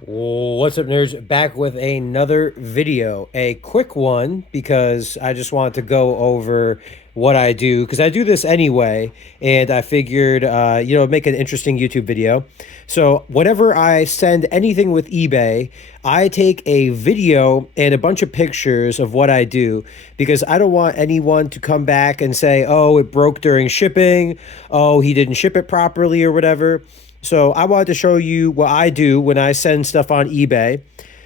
What's up, nerds? Back with another video. A quick one because I just wanted to go over what I do because I do this anyway, and I figured, make an interesting YouTube video. So, whenever I send anything with eBay, I take a video and a bunch of pictures of what I do because I don't want anyone to come back and say, oh, it broke during shipping, oh, he didn't ship it properly, or whatever. So I wanted to show you what I do when I send stuff on eBay.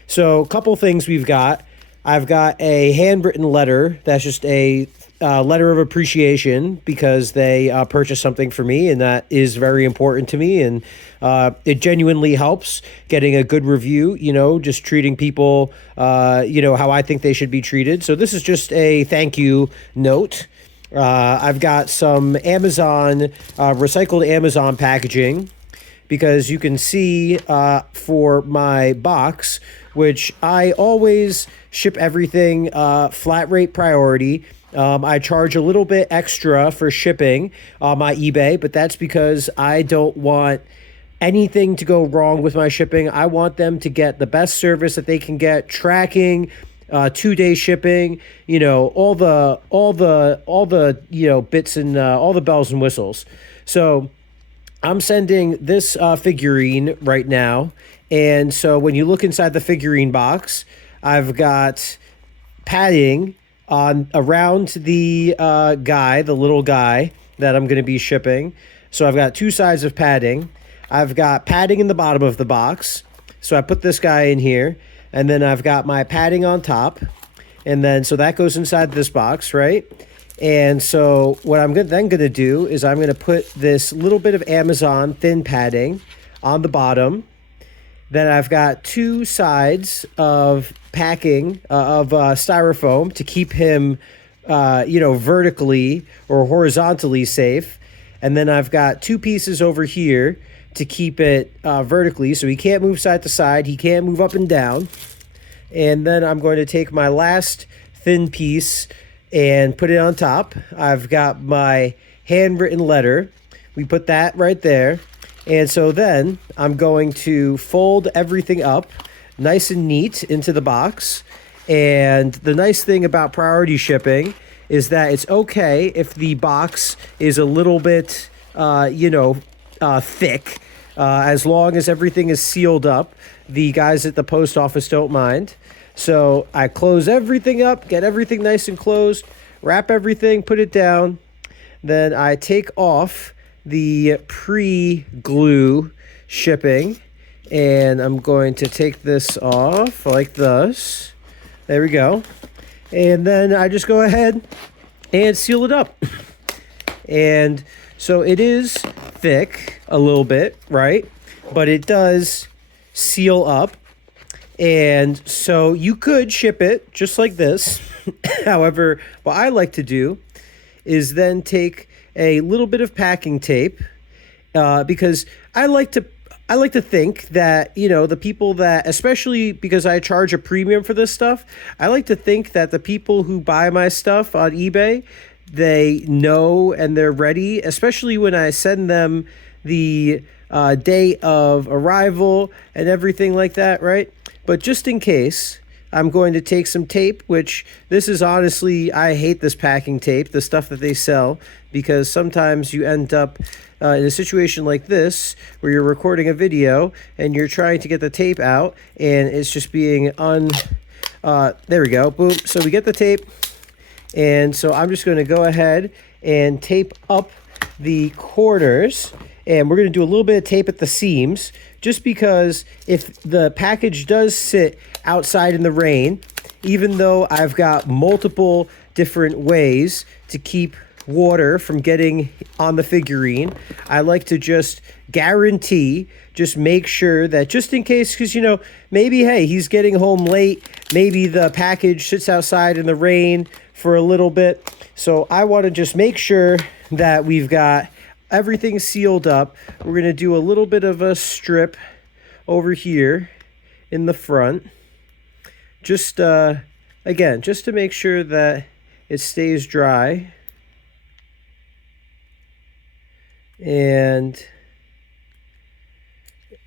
So a couple things we've got. I've got a handwritten letter. That's just a letter of appreciation because they purchased something for me, and that is very important to me. And it genuinely helps getting a good review. Just treating people, how I think they should be treated. So this is just a thank you note. I've got some Amazon recycled Amazon packaging because you can see for my box, which I always ship everything flat rate priority. I charge a little bit extra for shipping on my eBay, but that's because I don't want anything to go wrong with my shipping. I want them to get the best service that they can get, tracking, 2-day shipping, all the bits and all the bells and whistles. So I'm sending this figurine right now. And so when you look inside the figurine box, I've got padding on around the the little guy that I'm going to be shipping. So I've got two sides of padding. I've got padding in the bottom of the box. So I put this guy in here. And then I've got my padding on top. And then so that goes inside this box, right? And so what I'm then going to do is I'm going to put this little bit of Amazon thin padding on the bottom. Then I've got two sides of packing of styrofoam to keep him, vertically or horizontally safe. And then I've got two pieces over here to keep it vertically, so he can't move side to side. He can't move up and down. And then I'm going to take my last thin piece and put it on top. I've got my handwritten letter. We put that right there. And so then I'm going to fold everything up nice and neat into the box. And the nice thing about priority shipping is that it's okay if the box is a little bit, thick. As long as everything is sealed up, the guys at the post office don't mind. So I close everything up, get everything nice and closed, wrap everything, put it down. Then I take off the pre-glue shipping, and I'm going to take this off like this. There we go. And then I just go ahead and seal it up. And so it is thick a little bit, right? But it does seal up. And so you could ship it just like this. However, what I like to do is then take a little bit of packing tape because I like to think that, the people that, especially because I charge a premium for this stuff, I like to think that the people who buy my stuff on eBay, they know and they're ready, especially when I send them the day of arrival and everything like that, right? But just in case, I'm going to take some tape, which this is honestly, I hate this packing tape, the stuff that they sell, because sometimes you end up in a situation like this where you're recording a video and you're trying to get the tape out and it's just being there we go, boom. So we get the tape, and so I'm just going to go ahead and tape up the corners, and we're going to do a little bit of tape at the seams, just because if the package does sit outside in the rain, even though I've got multiple different ways to keep water from getting on the figurine, I like to just guarantee, just make sure that just in case, because, maybe, hey, he's getting home late, maybe the package sits outside in the rain for a little bit. So I want to just make sure that we've got everything sealed up. We're going to do a little bit of a strip over here in the front. Just, again, just to make sure that it stays dry. And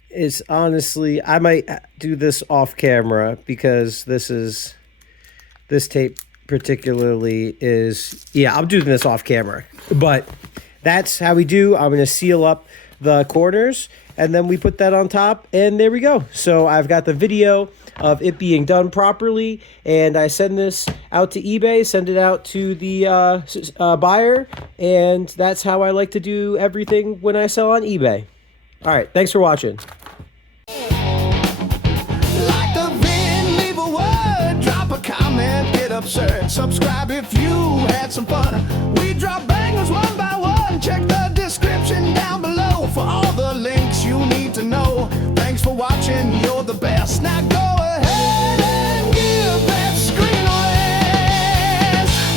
is honestly, I might do this off camera because this tape particularly is, yeah, I'm doing this off camera. But that's how we do. I'm going to seal up the corners and then we put that on top and there we go. So I've got the video of it being done properly and I send this out to eBay, send it out to the buyer, and that's how I like to do everything when I sell on eBay. All right, thanks for watching. Like the vid, leave a word, drop a comment, get absurd, subscribe if you had some fun. We drop bangers one by one, check the description down below for all the links you need to know. Thanks for watching, you're the best. Now